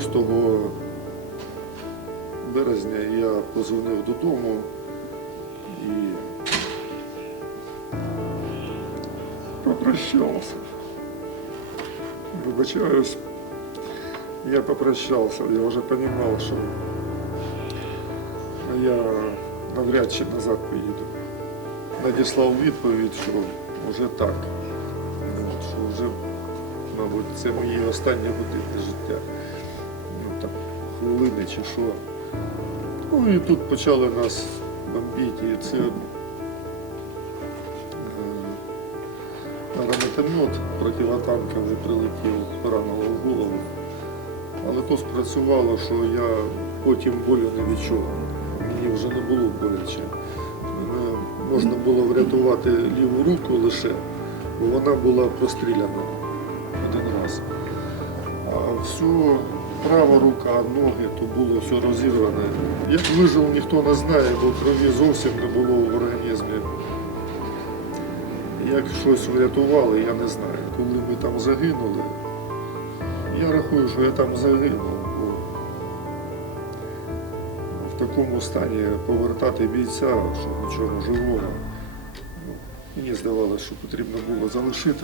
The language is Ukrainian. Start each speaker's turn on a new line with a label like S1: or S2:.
S1: 6 березня я позвонив додому і попрощався. Вибачаюсь, я попрощався, я вже розумів, що я навряд чи назад поїду. Надіслав відповідь, що вже так. Що вже, мабуть, це мої останні години життя. Хвилини чи що. Ну і тут почали нас бомбити. І це е, гранатомет противотанковий прилетів, поранило в голову. Але то спрацювало, що я потім болю не відчув. Мені вже не було боляче. Можна було врятувати ліву руку лише, бо вона була простріляна один раз. А всю права рука, ноги, то було все розірване. Як вижив, ніхто не знає, бо крові зовсім не було в організмі. Як щось врятували, я не знаю. Коли ми там загинули, я рахую, що я там загинув. Бо в такому стані повертати бійця, що нічого живого. ну, Мені здавалося, що потрібно було залишити